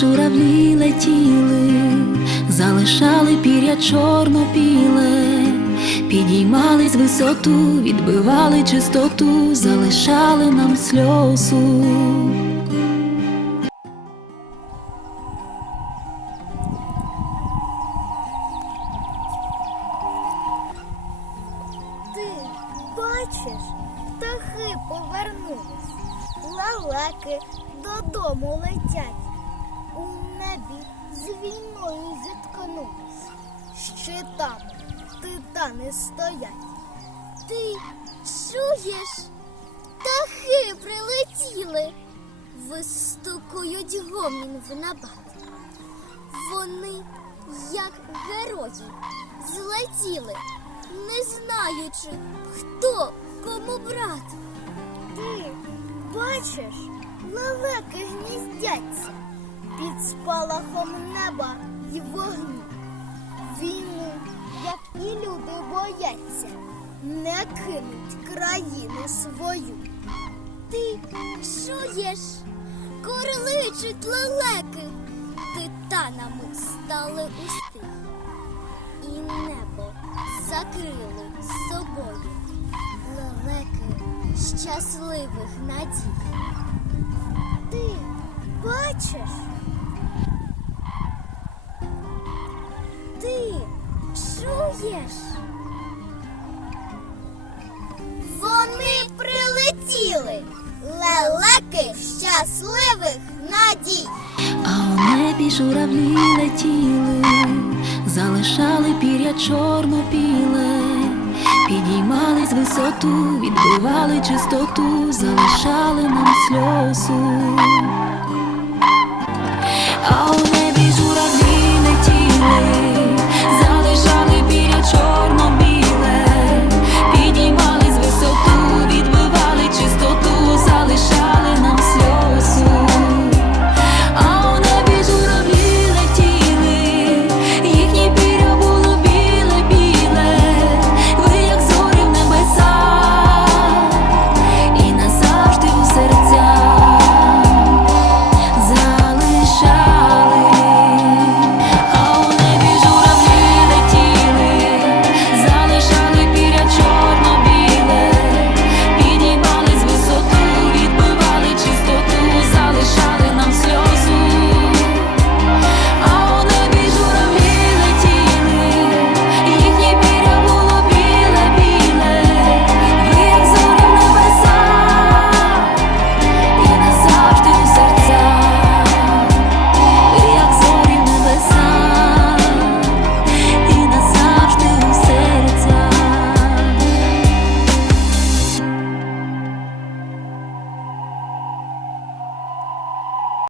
журавлі летіли, залишали пір'я чорно-біле, підіймались висоту, відбивали чистоту, залишали нам сльозу. Ти бачиш, птахи повернулись, лелеки додому летять, війною зіткнулись, щитами титани стоять. Ти чуєш? Птахи прилетіли, вистукують гомін в набат. Вони, як герої, злетіли, не знаючи, хто кому брат. Ти бачиш, лелеки гніздяться під спалахом неба й вогню. Війну, як і люди бояться, не кинуть країну свою. Ти чуєш, корличуть лелеки, титанами стали усти, і небо закрили собою лелеки щасливих надій. Ти бачиш? Прилетіли, лелеки щасливих надій. А у небі журавлі летіли, залишали пір'я чорно-біле, підіймались висоту, відбивали чистоту, залишали нам сльозу. А у